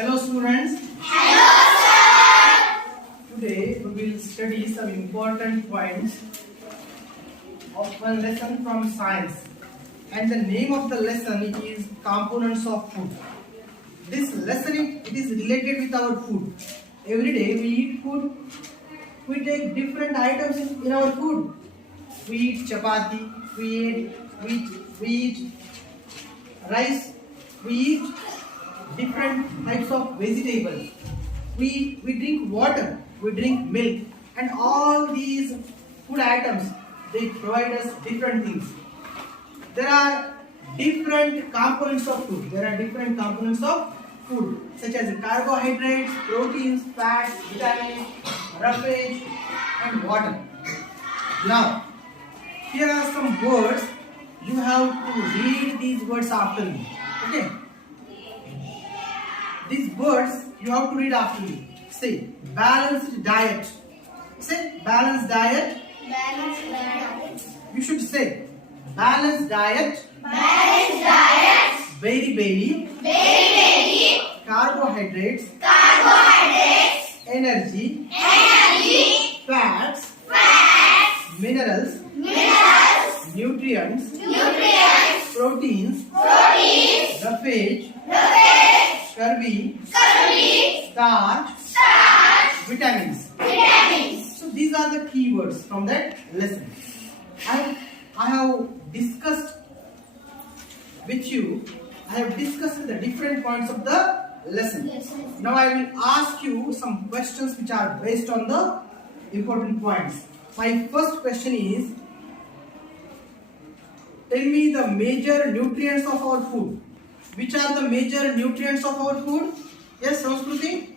Hello students. Hello sir. Today we will study some important points of one lesson from science. And the name of the lesson is components of food. This lesson it is related with our food. Every day we eat food. We take different items in our food. We eat chapati, we eat rice, we eat different types of vegetables. We drink water, we drink milk, and all these food items they provide us different things. There are different components of food. Such as carbohydrates, proteins, fats, vitamins, roughage, and water. Now, here are some words. You have to read these words after me. Okay? These words you have to read after me. Say balanced diet. Say balanced diet. Balanced diet. You should say balanced diet. Balanced diet. Very. Very. Carbohydrates. Carbohydrates. Energy. Energy. Fats. Fats. Minerals. Minerals. Nutrients. Nutrients. Proteins. Proteins. Roughage. Roughage. Scurvy. Scurvy. Starch. Starch. Vitamins. Vitamins. So these are the keywords from that lesson. I have discussed with you. I have discussed the different points of the lesson. Now I will ask you some questions which are based on the important points. My first question is, tell me the major nutrients of our food. Which are the major nutrients of our food? Yes, Sanskruti?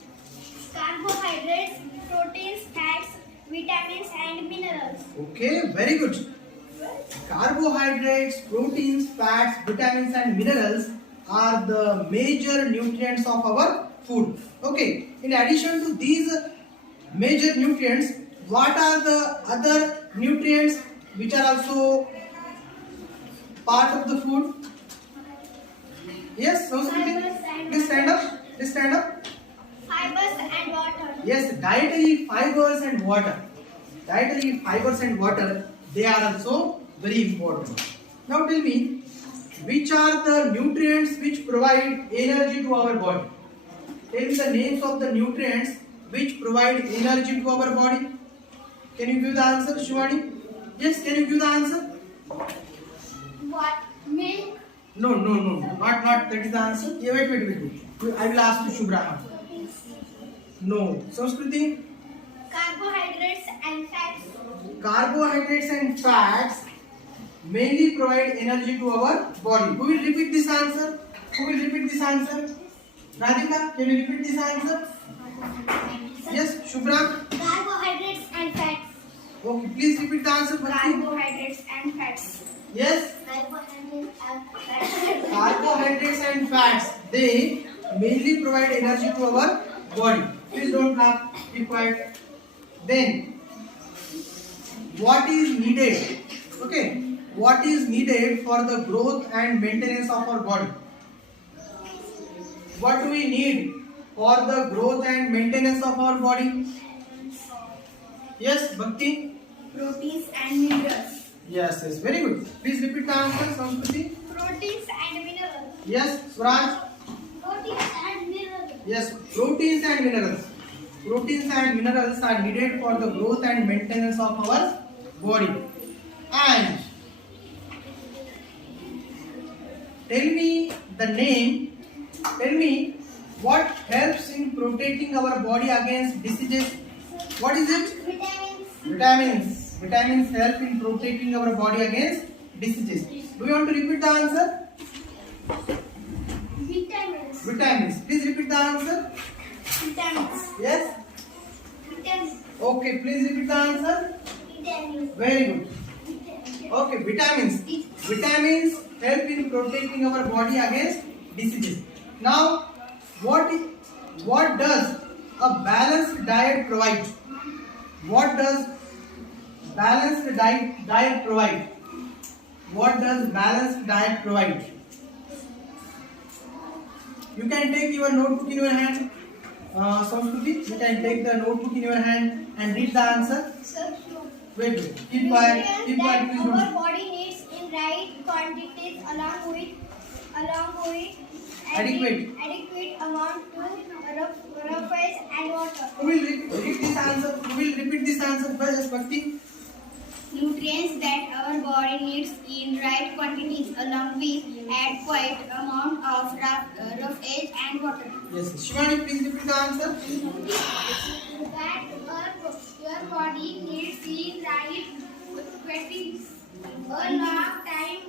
Carbohydrates, proteins, fats, vitamins, and minerals. Okay, very good. Carbohydrates, proteins, fats, vitamins, and minerals are the major nutrients of our food. Okay, in addition to these major nutrients, what are the other nutrients which are also part of the food? Yes, Sanskruti? Please stand up. Please stand up. Fibers and water. Yes, dietary fibers and water. Dietary fibers and water, they are also very important. Now tell me, which are the nutrients which provide energy to our body? Tell me the names of the nutrients which provide energy to our body. Can you give the answer, Shivani? Yes, can you give the answer? What? Milk. No, not that is the answer. Yeah, wait. I will ask you, Shubhra. No. Sanskruti? Carbohydrates and fats. Carbohydrates and fats mainly provide energy to our body. Who will repeat this answer? Radhika, can you repeat this answer? Yes, Shubhra? Carbohydrates and fats. Okay, please repeat the answer. Carbohydrates and fats. Yes? Carbohydrates and fats. Carbohydrates and fats, they mainly provide energy to our body. Please don't laugh, keep quiet. Then, what is needed? Okay, what is needed for the growth and maintenance of our body? What do we need for the growth and maintenance of our body? Yes, Bhakti? Proteins and minerals. Yes, very good. Please repeat the answer, Sanskruti. Proteins and minerals. Yes, Swaraj? Proteins and minerals. Yes, proteins and minerals. Proteins and minerals are needed for the growth and maintenance of our body. And tell me what helps in protecting our body against diseases. What is it? Vitamins. Vitamins help in protecting our body against diseases. Do you want to repeat the answer? Vitamins. Please repeat the answer. Vitamins. Yes? Vitamins. Okay, please repeat the answer. Vitamins. Very good. Okay, vitamins. Vitamins help in protecting our body against diseases. Now, what does a balanced diet provide? What does balanced diet provide? What does balanced diet provide? You can take your notebook in your hand. Samskruti, you can take the notebook in your hand and read the answer. Sir, sure. Wait. Keep quiet. Keep quiet. That Please our don't. body needs in right quantities along with adequate amount to roughage and water. Who will read this answer? Who will repeat this answer first, Bhakti? Nutrients that our body needs in right quantities along with adequate amount of roughage and water. Yes. Shivani, please repeat the answer. That your body needs in right quantities a long time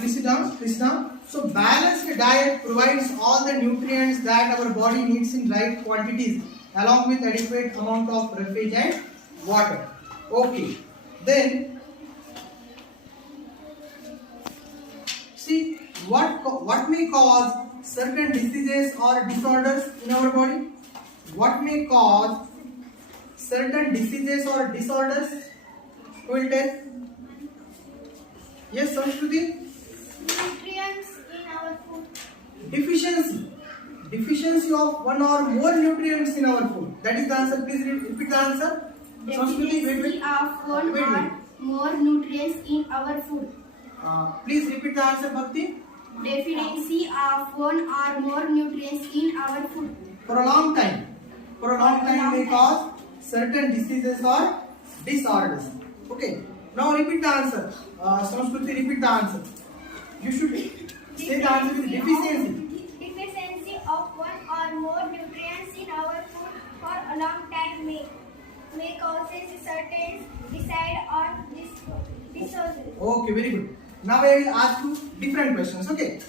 Please sit down. Please sit down. So balanced diet provides all the nutrients that our body needs in right quantities, along with adequate amount of roughage and water. Okay. Then see what may cause certain diseases or disorders in our body. What may cause certain diseases or disorders? Who will tell? Yes, Samskruti. nutrients in our food. Deficiency of one or more nutrients in our food. That is the answer. Please repeat the answer. Samskruti, Deficiency of one Wait. or more nutrients in our food. Please repeat the answer, Bhakti. Deficiency of one or more nutrients in our food. For a long time may cause certain diseases or disorders. Okay. Now repeat the answer. Samskruti, repeat the answer. You should say the answer with deficiency. Deficiency of one or more nutrients in our food for a long time may causes certain decide on disorders. Okay, very good. Now I will ask you different questions. Okay.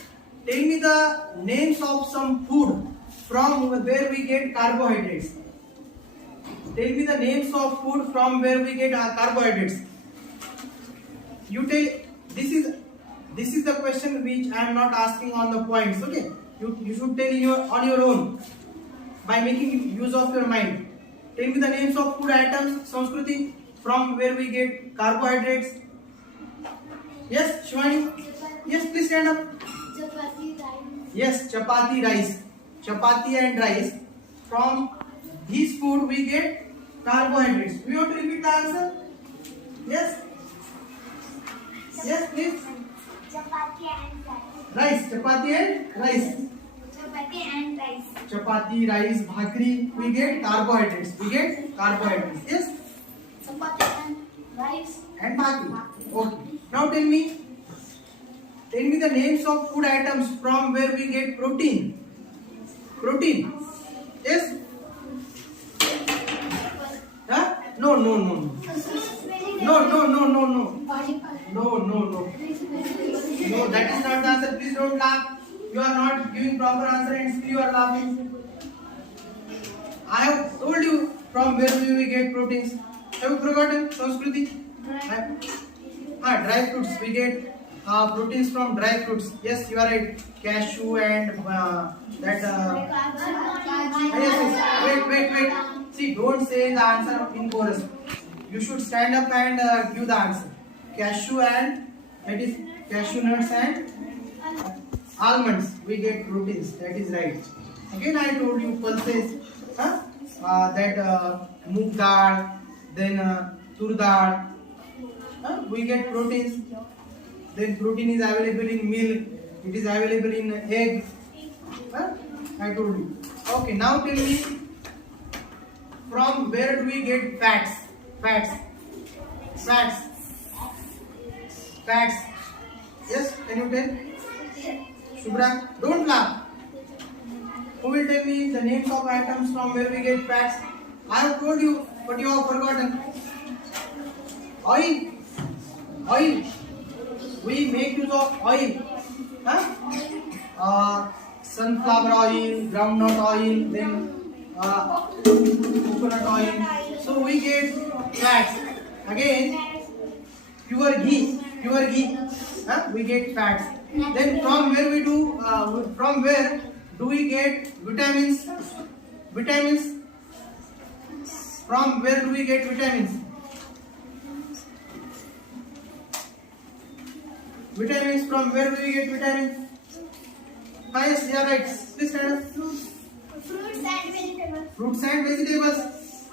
Tell me the names of some food from where we get carbohydrates. Tell me the names of food from where we get carbohydrates. You tell. This is the question which I am not asking on the points. Okay. You should tell on your own by making use of your mind. Tell me the names of food items, Samskruti, from where we get carbohydrates. Yes, Shivani? Yes, please stand up. Chapati, rice. Yes, chapati, rice. Chapati and rice. From these food we get carbohydrates. We want to repeat the answer? Yes? Yes, please. Chapati and rice. Rice, chapati and rice. Chapati and rice. Chapati, rice, bhakri, we get carbohydrates. Yes? Chapati and rice. And bhakri. Okay. Now tell me the names of food items from where we get protein. Yes? Huh? No. No, that is not the answer. Please don't laugh. You are not giving proper answer and still you are laughing. I have told you from where we get proteins. Have you forgotten, Samskruti? Dry fruits. We get proteins from dry fruits. Yes, you are right. Cashew and yes. Wait. See, don't say the answer in chorus. You should stand up and give the answer. Cashew and that is cashew nuts and almonds. We get proteins. That is right. Again, I told you pulses. That moong dal, then tur dal. We get proteins. Then protein is available in milk. It is available in eggs. I told you. Okay, now tell me, from where do we get fats? Yes, can you tell? Shubhra, don't laugh. Who will tell me the names of items from where we get fats? I have told you, but you have forgotten. Oil. We make use of oil. Sunflower oil, groundnut oil, then coconut oil. So we get fats. Again, pure ghee. We get fats. Then from where do we get vitamins? From where do we get vitamins? From where do we get vitamins? Yes, you are right. Please stand up. Fruits and vegetables. Fruits and vegetables.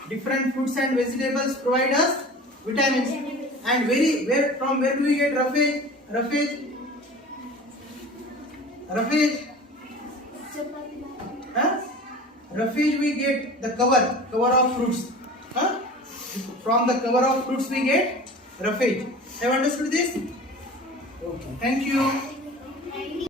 Different fruits and vegetables provide us vitamins. And from where do we get roughage? Roughage. Huh? Roughage we get the cover of fruits. Huh? From the cover of fruits we get roughage. Have you understood this? Okay. Thank you.